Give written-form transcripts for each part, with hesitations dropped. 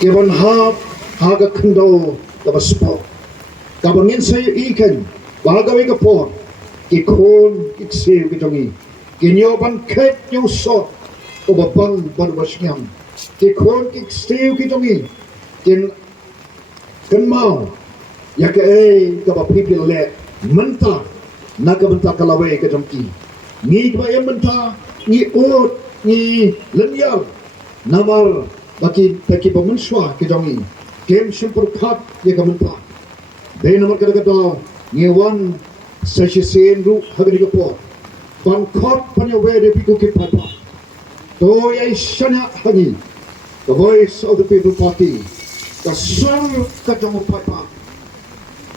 Given haga kendo kaba sport. Kabangin sayo ikan, bagawin ka po, kikon, kiksiw, kitongi, kinyoban ket yung sot, o babang barbasyam, kikon, kiksiw, kitongi, kanmaw, yaka kabapipil le, menta, nakabenta kalaway katomki, ni kaya menta, ni ut, ni lanyar, namar, baki pamanswa, kitongi, kem sempurkat, yaka menta, day naman kadagadaw, ngewan sa sisiin ru hagani ka po. Bangkot panyawede piku kipapa. To ay sana hangi. The voice of the people party. Kasol katamu papa.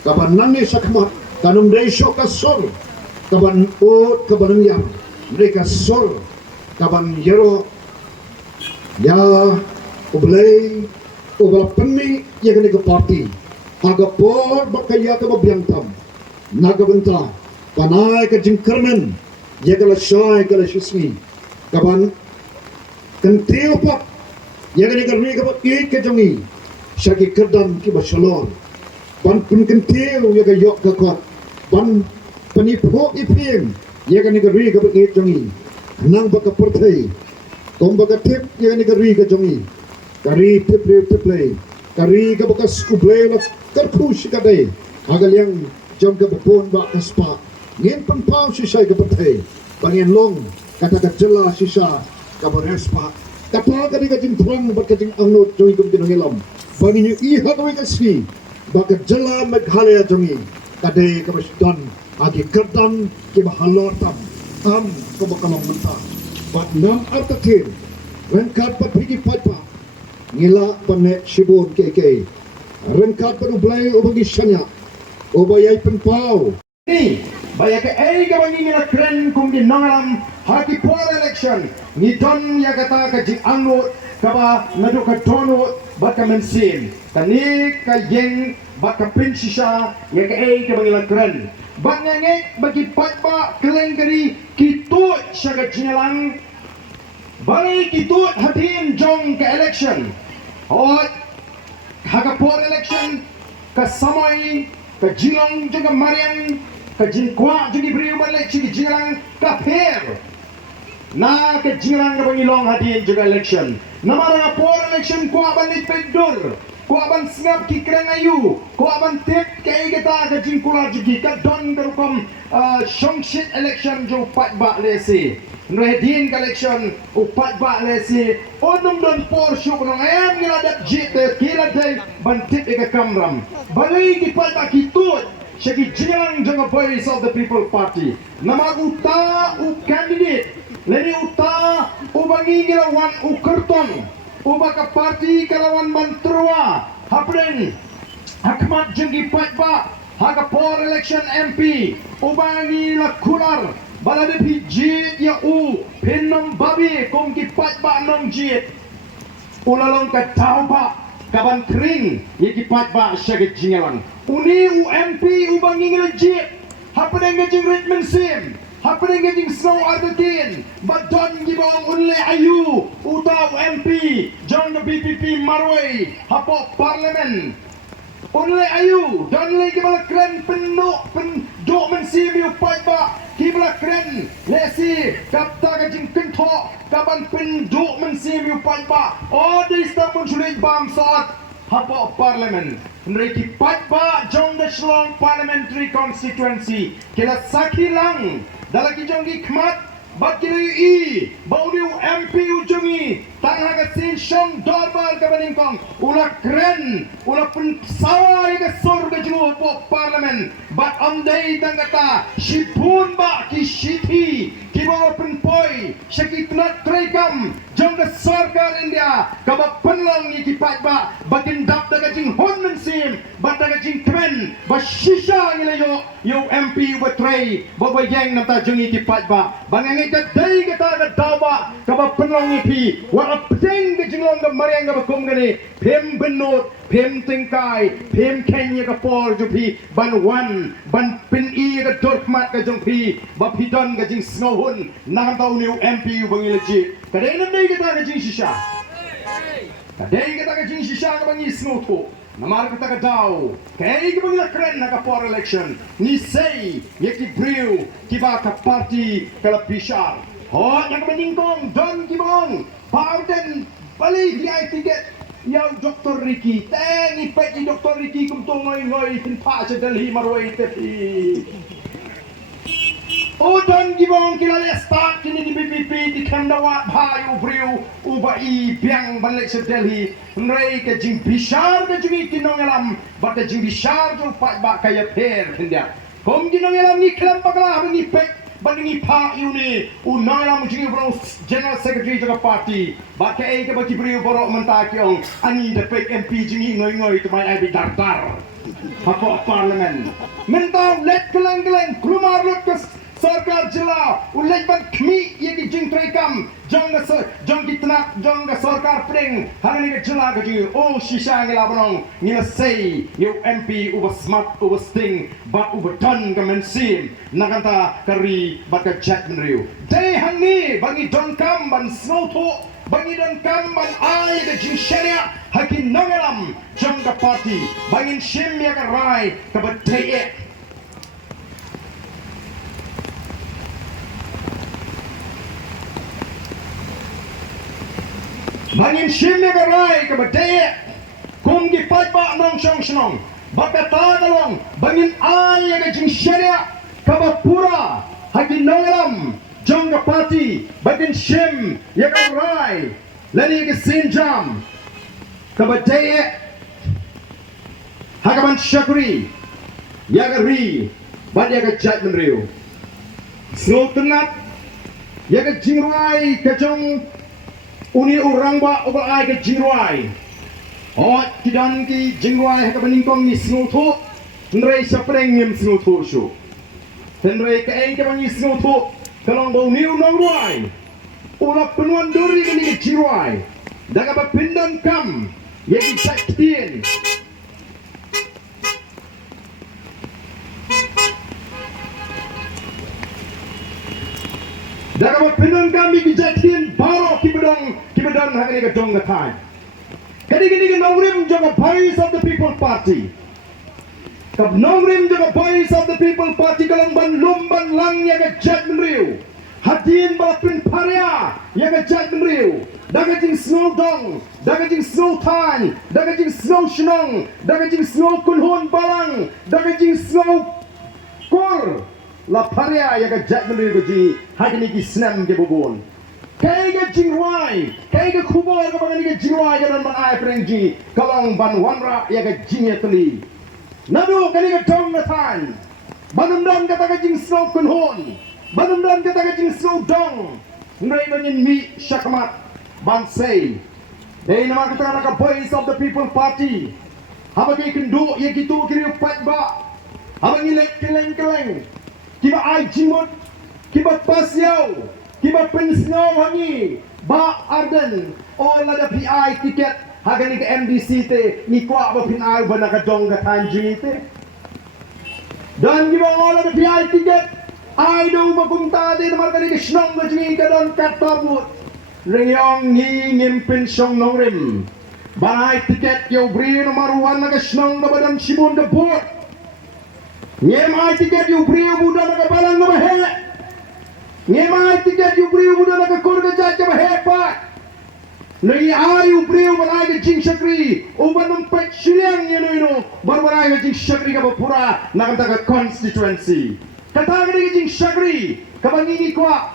Kaban nangi sakmat. Kanum desyo kasol. Kaban ut kaban yang. Mereka sol. Kaban yero. Ya. Ublay. Ubala penmi. Yagani ka party. Agapor bakaya ka mabiyantam. Nagabenta. Panay ka jingkarmen. Yagala shay kala shismi. Kaban. Kantiyo pa. Yagani karni ka pa ikajongi. Syaki kerdam ki basalon. Ban kantiyo yaga yok ka kot. Ban panipo ipim. Yagani karni ka pa ikajongi. Nang baka pertay. Kung baka tip yagani karni ka jongi. Kari tiplay. Kari ka baka skublay na karkush ka day. Agal yang jom ka bapon ba kaspa. Ngin panpaw si siya kapatay. Pangin long katakajala si siya kabarespa. Kapag ka di ka jing prang ba't ka jing angnot jong ikom kinangilam. Pangin yung iha kami kasi. Baka jala maghalaya jongi. Kaday kabasdan. Agi kerdan kibahalotam. Am kabakalang menta. Ba't nam artatin. Rengkat papigi paipa. Ngila panet sibon keke. Rengkat panublay o bagi syanya. O bayay penpaw. Ni, bayay ka gawangin na kren kung ginangalam haki por election. Ni don yagata ka jing angot kaba nado ka donot baka mensin. Tani ka yeng baka prinsisa yaga gawangin na kren. Bak ngengek bagi patba keleng kari kitut siya ka jinalang. Bali kitut hatin jong ka election. Hot haka por election kasamay kajilong juga Marian kajingkwa juga beriu balik cigi jingang kapir na kajingang na pangilong hadiin juga election nama nga por election ko aban ni pedur ko aban singap ki ayu ko aban tip kay kita kajingkula jugi kadon berukom shongshit election jo patba lesi Redin collection upat ba lesi onum don por show nang ayam nila dat jite kila day bantit ika kamram balay ki patba kitut syaki jingang janga voice of the people party nama uta u candidate leni uta u bangi gilawan u kerton u baka party kalawan mantrua hapren hakmat jengi patba haka por election MP u bangi lakular balade pi jit ya u pinnom babi kong ki patba nong jit ulalong ka tauba kaban kring ye ki patba syagit jingalang uni u MP u bangi jit hapadeng jing Redmond Sim hapadeng jing Snow Ardetin badon gibong unle ayu utau MP John the BPP Marway hapo parlimen unle ayu dan lagi bala kren penuh penduk mensim yu patba kibla kren lesi kapta kajing kentok kaban penduk mensim yu patba oh di stapun sulit bam saat hapa parlimen mereka patba jong the Shlong parliamentary constituency kila sakilang dalaki jong ikmat bat kila i bauriu MP ujongi tangha ka sin syong dorbar ka baningkong ula kren ula pun sawai ka surga jenu po parlimen bat amdai tangata shipun ba ki shiti ki bawa penpoi syaki tunat trekam jong ka sarkar India kaba penlang ni ki patba bakin dap daga jing hon mensim bat daga jing kren ba shisha ngilayo yo MP betray baba yang nata jongi ki patba bangangi ka dai kata da dawa kaba penlang ni pi wa apeng ke jinglong ka mariang ka bakum gani pem benot pem tingkai pem kenya ka por jupi ban wan ban pin i ka dorkmat ka jongpi ba pidon ka jing snowhun nang tau ni MP bangi leji kadai nan dai kata ka jing shisha Kadai kita ka jing shisha ka bangi snuto. Namar kita ka daw. Kay ka bangi kren na ka for election. Ni say yaki briu kiba ka party kala pishar. Ho yang meningkong don kibong. Pauden bali di ai tiket. Yaw Dr. Ricky. Teng ipet di Dr. Ricky kum to ngoy tin pa sa Delhi marway tepi. Udon gibong kilala start kini di BBP di Kandawat Bayu Briu ubai biang balik sa Delhi nrai ke jing bishar ke jing kinong alam bata jing bishar jo pat ba kaya per kendia kom kinong alam ni klam pakala ni pek bandingi pa uni unang alam jing bro general secretary jaga party ba ke ke baki Briu borok mentaki ong ani de pek MP jing ngoi tu mai ai bi dar apa parlemen mentau let keleng krumar lut ke Sarkar jila ulai ban kmi ye ki jing trekam jong ki tnak jong ga sarkar pring hang ni jila ga ji o shisha ngila bonong ngila say you MP over smart over sting but over done ga mensim naganta kari bat ka chat menriu day hang ni bangi don kam ban snow to bangi don kam ban ai ga jing sharia hakin nangalam jong ga party bangin shim ya ga rai ka bat day Bangin shimne berai ke badaya kum gi patba nong shong shong bakata dalong bangin ay ga jing sharia ka pura hagi nongalam jong ga party bangin shim ya ga rai lani ga sinjam ka badaya hagaman shakri ya ga ri bad ya ga jat menriu sultanat ya ga jing rai ka jong uni orang ba oba ai ke jingwai o kidan ki jingwai ka beningkong ni snuto nrei sapreng ngim snuto shu nrei ka eng ka bangi snuto kalong bau niu nong ruai ula penuan duri ke ni jingwai daga ba pindan kam ye ki saktien daga ba pindan kami ki saktien baro ki bedang hang ni dong gatai kadi nongrim jaga voice of the people party kab nongrim jaga voice of the people party kalang ban lumban lang ya ga jat menriu hadin ba pin paria ya ga jat menriu daga jing snow dong daga jing snow tan daga jing snow shnong daga jing snow kunhon balang daga jing snow kor la paria ya ga jat menriu ji hadini ki snam ke bubon kay ga jingwai kay ga kubor ka bangani ga jingwai ga ban ai prengji kalong ban wanra ya ga jingetli nadu kani ga tong na tan banundam ka ta jing snow kunhon banundam ka ta jing snow dong ngai banin mi shakmat ban say dei nama ka ta voice of the people party haba kay kendu ye gitu kiri pat ba haba ni lek keleng kiba ai jimot kiba pasiau kiba pensno hangi ba arden all ada PI tiket haga ni ke MDC te ni kwa ba pin ai ba nakadong ga tanji te dan kiba all ada PI tiket ai do magumta de mar ka ni ke snong ga jingi ka don katabut reyong ni ngimpin song nongrim banai tiket yo bri no maruan na ka snong ga badan sibon ga bot nyemai tiket yo bri buda na ka balang ga bahele ngemai tiket yu briu buda na kurga jaja hebat nai ayu briu balai ke jing shakri uban pek siang you barbarai ke jing shakri ka pura na ka constituency kata ke jing shakri ka bangi kwa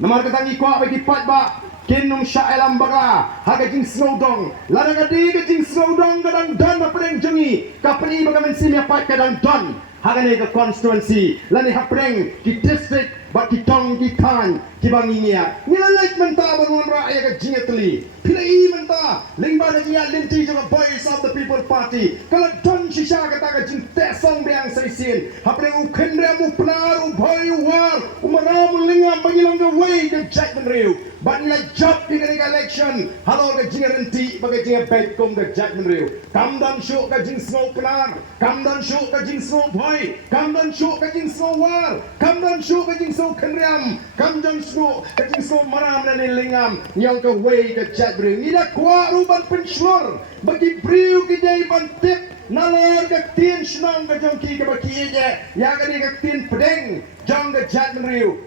namar kata ni kwa bagi pat ba kinung sha elam baga haga jing snowdong ladang adi ke jing snowdong kadang dan apa yang jengi kapani baga mensim ya pat kadang don haga ni ke constituency lani hapreng ki district bak ki tong ki tan ki banginya nila like menta bangun rakyat ke jingetli pilih menta lingba na niya linti juga voice of the people party kalau don shisha kata ke jing tesong biang saisin hapreng u kendre mu pnar u boy war u maramu lingam bangilang ke way ke jack menriu ban la job di kini election halo ke jing renti bagai jing bed kom ke Jack Menriu kam dan show ke jing snow kelar kam dan show ke jing snow boy kam dan show ke jing snow war kam dan show ke jing snow kenriam kam dan show ke jing snow maram dan lingam yang ke way ke Jack Menriu ni dah kuat ruban penslur bagi briu ke day ban tip nalor ke tin senang ke jongki ke baki je ya ke ni ke tin pedeng jong ke Jack Menriu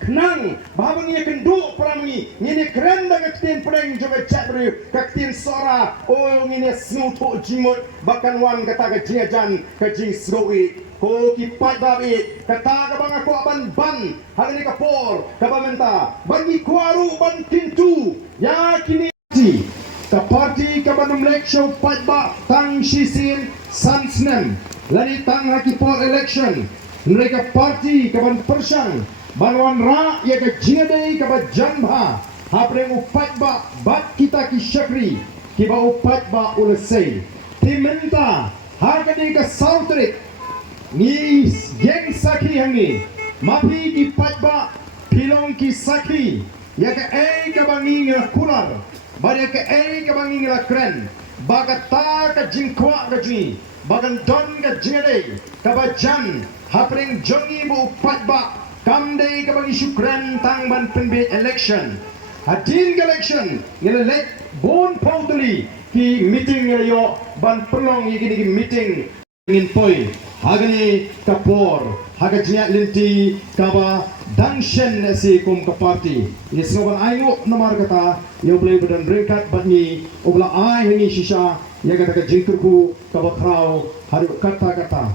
kenang bahawa ni kenduk perang ni ni keren dah ketin pedeng juga Jack Menriu ketin sora oh ni snutuk jimut bahkan wan kata ke jingajan ke jing srowi ko kipat babi kata ke bang aku ban hari ni kapor kaba menta bagi kuaru ban tintu ya kini ke parti ke banum election pat ba tang shisin sansnem lani tang hakipor election mereka parti ke ban persang Banwan ra ya ke jingade ke ba janba hapre upat ba bat kita ki syakri ki ba upat ba ulesei timenta hargani ke sautrik ni geng saki hangi mapi ki pat ba pilong ki saki ya ke ke bangi kular ba ya ke ke bangi kren bagata ke jingkwa ke ji bagan don ke jingade ke ba jan hapre jongi bu upat ba Kamdai ke bagi syukran tangban penbit election. Hadin ke election ngelelek bon pautuli ki meeting ngelayo ban pelong ki meeting ingin poi. Hagani kapor haga jiat linti kaba dangshen si kum ke parti. Ini sengawan ayo nomor kata yo boleh badan berkat batni obla ai hengi shisha ya kata ke jingkurku kaba krau hadu kata-kata.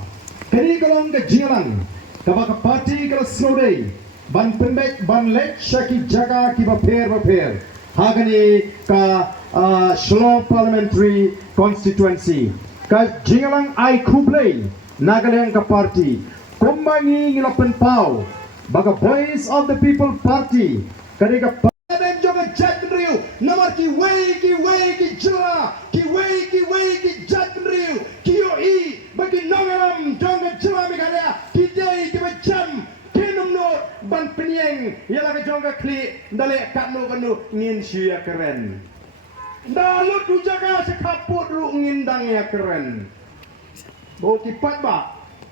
Kini kalong ke jingalan Kabak parti kalau slowday ban pembek ban lek syaki jaga kiba per hagani ka slow parliamentary constituency ka jingalang ai kublay nagalang ka parti kumbangi ngilapen pau baga voice of the people party kadika ben joga Jack Menriu nomor ki way ki jela ki way ki Jack Menriu ki yo i bagi nongalam jonga jela mikaya ki day ki bajam kinum no ban penyeng yala ke jonga kli dale katno kanu ngin sia keren dalu tu jaga sekaput ru ngindang ya keren bo ki pat ba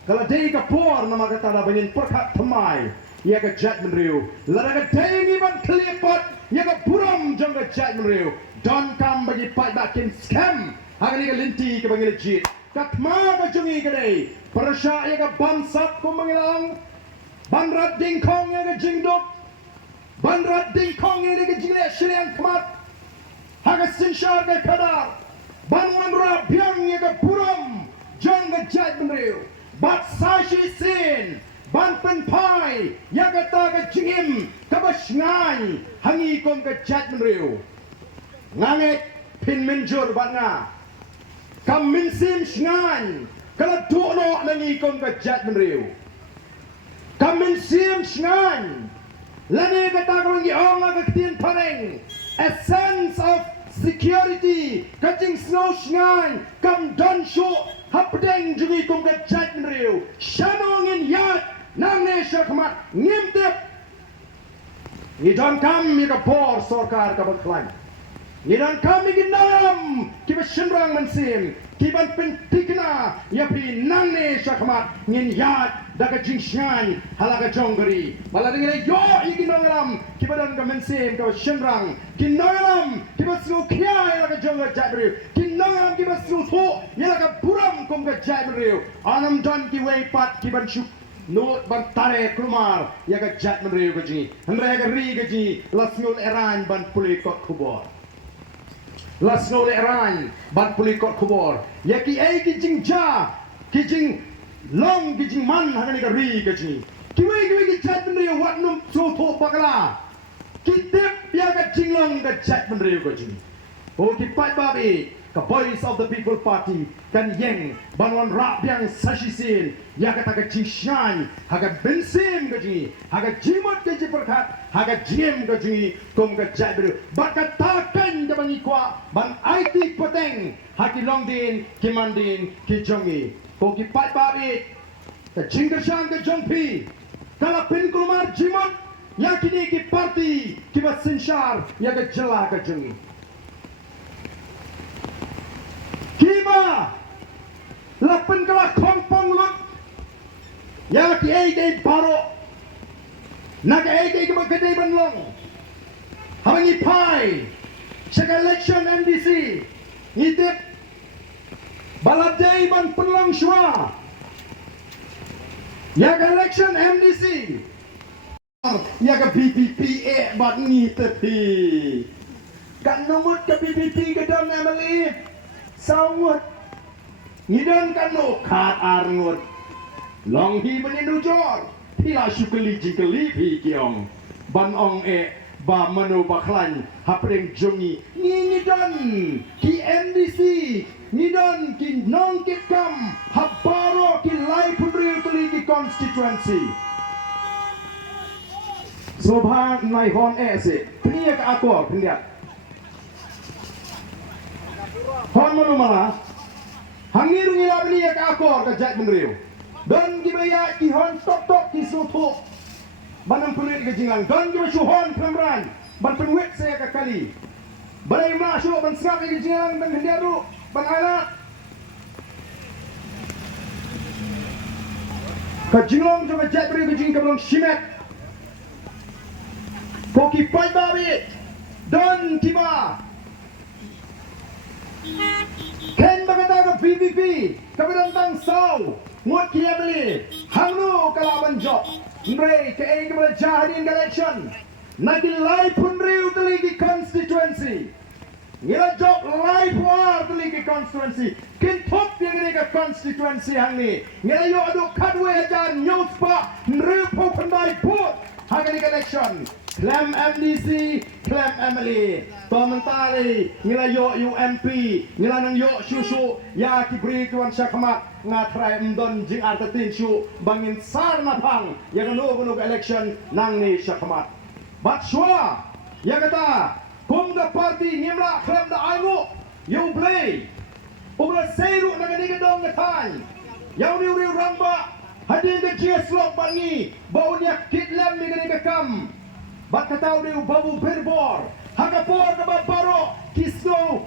kalau day ka por nama kata da banin perkat temai ya ke Jack Menriu lara ke day ni ban klipat ya ke buram jonga Jack Menriu don kam bagi pat bakin scam hagani ke linti ke bagi legit katma ke jungi ke day persya ya ke bansap ko mangilang banrat dingkong ya ke jingdok banrat dingkong ya ke jingle syriang kemat haga sinsyar ke kadar banwan rabiang ya ke buram jonga Jack Menriu bat sashi sin ban penpai ya kata ke jingim ke basngai hangi kom ke Jack Menriu nganget pin menjur batna kam minsim sngai kalau tukno nangi kom ke Jack Menriu kam minsim sngai lani kata ke wangi ong ke tin pareng a sense of security kacing snow sngai kam don show hapdeng jungi kom ke Jack Menriu shanongin yat nang ne syakmat ngimtip ni don kam mi ka por sorkar ka baklan ni don kam mi ginam ki ba shinrang mansim ki ban pentikna ya pi nang ne syakmat ngin yat daga jingshan halaga jonggari bala dengene yo iginangalam ki badan ka mansim ka shinrang kinangalam ki ba su khya ya ka jongga Jack Menriu kinangalam ki ba su tho ya ka buram kom ka Jack Menriu anam don ki way pat ki ban shuk Not ban tare krumar ya ga Jack Menriu gaji hendra ga ri gaji lasngol eran ban pulikot kubor lasngol eran ban pulikot kubor ya ki ai ki jingja ki jing long ki jing man hangani ga ri gaji ki we ki Jack Menriu wat num so tho bakala ki tip ya ga jinglong ga Jack Menriu gaji o ki pat babi ka voice of the people party kan yeng banwan rap yang sashisin ya kata ka jishan haga bensim gaji haga jimat gaji perkat haga jim gaji kom ga Jack Menriu bakatakan ga bangi kwa ban IT poteng haki longdin kimandin ki jongi ko ki pat babi ka jingershan ga jongpi kala pin kulmar jimat yakini ki parti ki basinshar ya ke jela ke jengi kima lapan kala kompong lut ya ki ai baro nak ai ke bagade banlong hawangi pai sega election MDC ngitip baladai ban penlong shwa ya ke election MDC ya ke BPP bat ngitepi kan numut ke BPP ke don Emily sawut ngidon kan no khat arngut long hi meninu jor pila syukeli jingkeli pi kiong ban ong ba manu baklan hapreng jongi ngidon ki MDC ngidon ki nong kit kam habaro ki lai pudril tuli ki constituency Sobha nai hon se pnia ka ako pnia hon manu mala hangir ngila pnia ka ako ka jat menriu don gibaya ki hon tok ki sutu banam pulit ke jinglang don giba chu hon pemran ban penwet saya ka kali balai ma shu ban srap ke jinglang ban hendiaru ban alat ka jinglong jo ka jat menriu ke jing ka belong shimet Koki pai babi don kiba ken bagata ka PVP kabirantang saw ngut kia beli hangnu kalaban job mre ke ai ke jahadin election nagi lai pun riu teligi constituency ngira job lai puar teligi constituency kin top dia ngene ka constituency hangni ngira yo adu kadwe ajan nyuspa mriu po pandai put hangni election Klem MDC, Klem Emily, Tomentari, ngila yo UMP, ngila nang yo susu, ya kibri tuan syakmat, ngatrai mdon jing artatin su, bangin sar na pang, ya ganug election nang ni syakmat. Batswa, ya kata, kum da party nimla klem da aimu, you play, ubra seru na ganiga dong ngatay, yaw riu ramba, hadin da chia slok bangi, bau niya kitlem ni ganiga kam, Bat kataw dia babu berbor, hagapor ke baro kisno,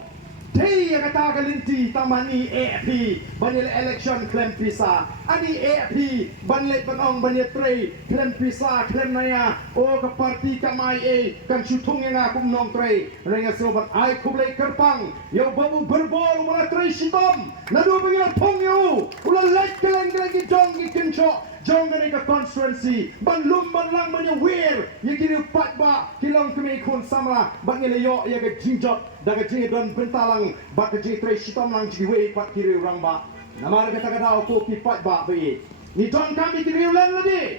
tei yang kata galinti tamani AFP, banil election klem pisa, ani AFP banil banong banil trei klem pisa klem naya, o ke parti kamai kan syutung yang aku menong trei, renga sobat ai kublai kerpang, yo babu berbor mula trei sitom, nadu pengilang tong yo, ulah lek keleng jong kencok. Jong gani ka constituency ban lum ban lang ban wir ye kini pat ba kilong kemi kun samla ban ngile yo ye ga jinjot daga jing don bentalang ba ka jing tre sitom lang ji we pat kiri rang ba namar kata kata ko ki pat ba be ni don kami kiri len lagi